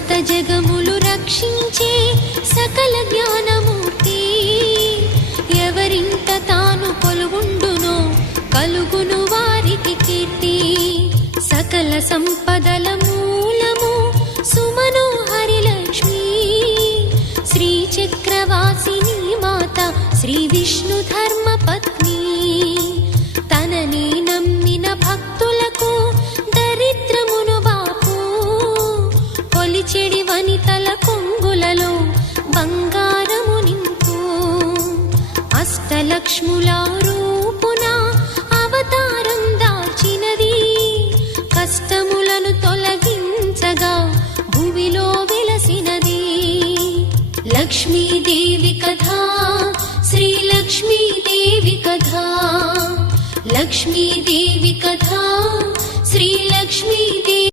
సమస్త జగములు రక్షించే సకల జ్ఞానమూర్తి, ఎవరింట తాను కొలువుండునో కలుగును వారికి కీర్తి. సకల సంపదల మూలము సుమనోహరి లక్ష్మీ, శ్రీ చక్రవాసిని మాత శ్రీ విష్ణు ధర్మ పత్ని. తనని నమ్మిన భక్తులకు దరిద్రమును బాపు, కొలిచెడి వనితల కొంగులలో బంగారము నింపు. అష్టలక్ష్ముల రూపున అవతారం దాచినది, కష్టములను తొలగించగా భూమిలో వెలసినది. లక్ష్మీదేవి కథా, శ్రీ లక్ష్మీదేవి కథా, లక్ష్మీదేవి కథా, శ్రీ లక్ష్మీ